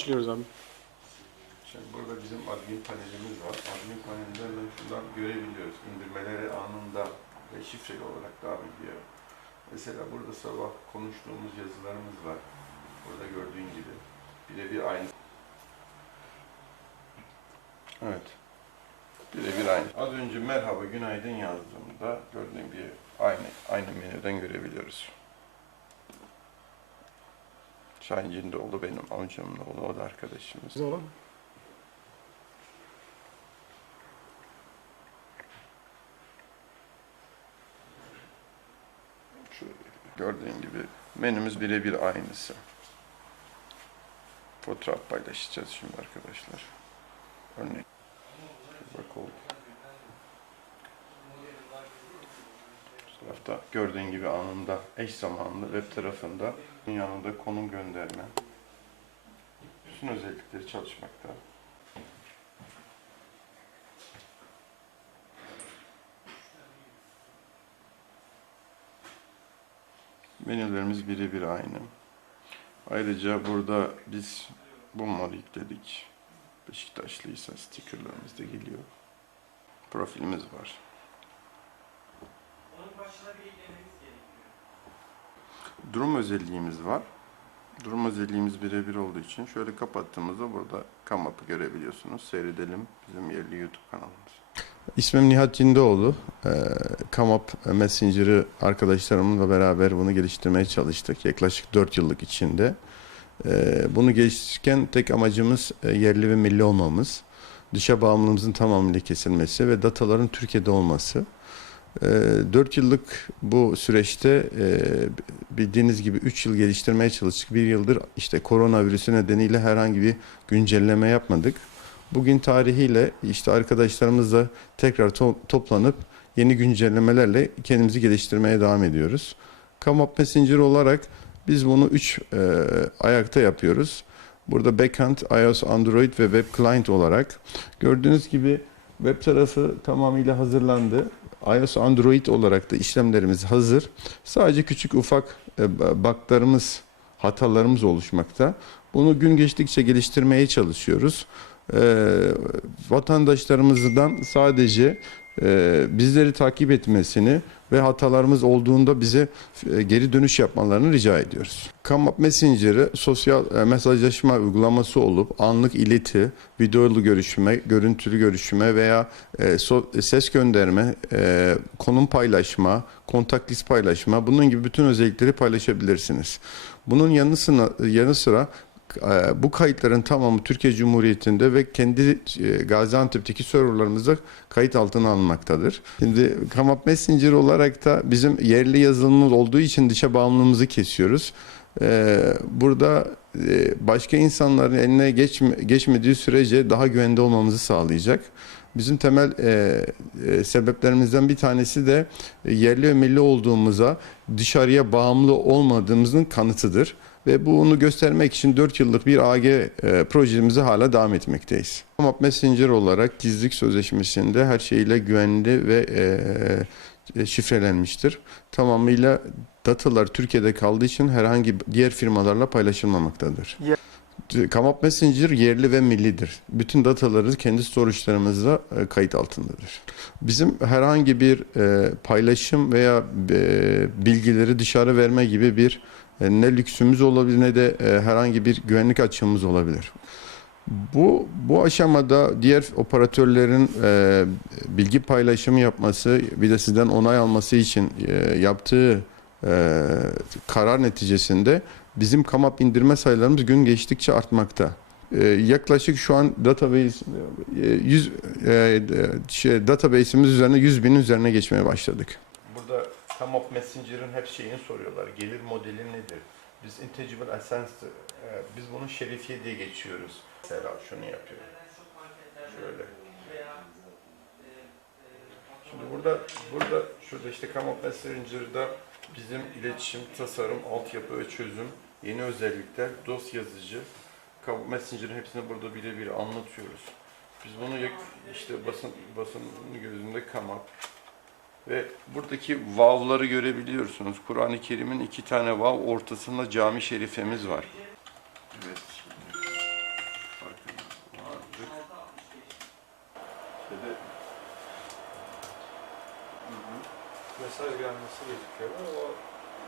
başlıyoruz abi. Şimdi burada bizim admin panelimiz var. Admin panelinden şundan görebiliyoruz. İndirmeleri anında ve şifreli olarak devam ediyor. Mesela burada sabah konuştuğumuz yazılarımız var. Burada gördüğün gibi. Birebir aynı. Evet. Birebir aynı. Az önce merhaba, günaydın yazdığımda gördüğün gibi aynı, aynı menüden görebiliyoruz. Şahin Cindoğlu benim amcamın oğlu, o da arkadaşımız. Güzel olan. Şu gördüğün gibi menümüz birebir aynısı. Fotoğraf paylaşacağız şimdi arkadaşlar. Örnek. Bak oldu. Tarafta gördüğün gibi anında eş zamanlı web tarafında yanında konum gönderme. Bütün özellikleri çalışmakta. Menülerimiz birebir aynı. Ayrıca burada biz bu modu yükledik. Beşiktaşlıysa stickerlarımız da geliyor. Profilimiz var. Durum özelliğimiz var. Durum özelliğimiz birebir olduğu için şöyle kapattığımızda burada kamapı görebiliyorsunuz. Seyredelim bizim yerli YouTube kanalımız. İsmim Nihat Cindoğlu. Ee, Kamap Messenger'ı arkadaşlarımla beraber bunu geliştirmeye çalıştık. Yaklaşık 4 yıllık içinde. Ee, bunu geliştirirken tek amacımız e, yerli ve milli olmamız. Dışa bağımlılığımızın tamamıyla kesilmesi ve dataların Türkiye'de olması. 4 yıllık bu süreçte e, bildiğiniz gibi 3 yıl geliştirmeye çalıştık. Bir yıldır işte koronavirüsü nedeniyle herhangi bir güncelleme yapmadık. Bugün tarihiyle işte arkadaşlarımızla tekrar to- toplanıp yeni güncellemelerle kendimizi geliştirmeye devam ediyoruz. Kamap Messenger olarak biz bunu 3 ayakta yapıyoruz. Burada backend, iOS, Android ve web client olarak. Gördüğünüz gibi web tarafı tamamıyla hazırlandı. iOS, Android olarak da işlemlerimiz hazır. Sadece küçük ufak e, bug'larımız, hatalarımız oluşmakta. Bunu gün geçtikçe geliştirmeye çalışıyoruz. Ee, vatandaşlarımızdan sadece e, bizleri takip etmesini ve hatalarımız olduğunda bize e, geri dönüş yapmalarını rica ediyoruz. Kamap Messenger'ı sosyal e, mesajlaşma uygulaması olup anlık ileti, videolu görüşme, görüntülü görüşme veya e, ses gönderme, konum paylaşma, kontak list paylaşma bunun gibi bütün özellikleri paylaşabilirsiniz. Bunun yanı sıra, yanı sıra bu kayıtların tamamı Türkiye Cumhuriyeti'nde ve kendi e, Gaziantep'teki serverlarımızda kayıt altına alınmaktadır. Şimdi Kamap Messenger olarak da bizim yerli yazılımımız olduğu için dışa bağımlılığımızı kesiyoruz. E, Burada e, başka insanların eline geçme, geçmediği sürece daha güvende olmamızı sağlayacak. Bizim temel e, e, sebeplerimizden bir tanesi de e, yerli ve milli olduğumuza, dışarıya bağımlı olmadığımızın kanıtıdır. Ve bunu göstermek için 4 yıllık bir AG e, projemize hala devam etmekteyiz. Kamap Messenger olarak gizlilik sözleşmesinde her şeyle güvenli ve e, e, şifrelenmiştir. Tamamıyla datalar Türkiye'de kaldığı için herhangi diğer firmalarla paylaşılmamaktadır. Kamap Messenger yerli ve millidir. Bütün dataları kendi storage'larımızda e, kayıt altındadır. Bizim herhangi bir e, paylaşım veya e, bilgileri dışarı verme gibi bir ne lüksümüz olabilir ne de herhangi bir güvenlik açığımız olabilir. Bu bu aşamada diğer operatörlerin e, bilgi paylaşımı yapması bir de sizden onay alması için e, yaptığı e, karar neticesinde bizim kamap indirme sayılarımız gün geçtikçe artmakta. E, yaklaşık şu an database e, 100 e, şey, database'imiz üzerine 100 binin üzerine geçmeye başladık. Burada Kamop Messenger'ın hep şeyini soruyorlar. Gelir modeli nedir? Biz Intangible Assets, e, biz bunu şerifiye diye geçiyoruz. Mesela şunu yapıyor. Şöyle. Şimdi burada, burada şurada işte Kamop Messenger'da bizim iletişim, tasarım, altyapı ve çözüm, yeni özellikler, DOS yazıcı, Messenger'ın hepsini burada birebir anlatıyoruz. Biz bunu işte basın basın gözünde Kamop, ve buradaki vavları görebiliyorsunuz. Kur'an-ı Kerim'in iki tane vav ortasında cami şerifemiz var. Mesaj gelmesi gerekiyor. O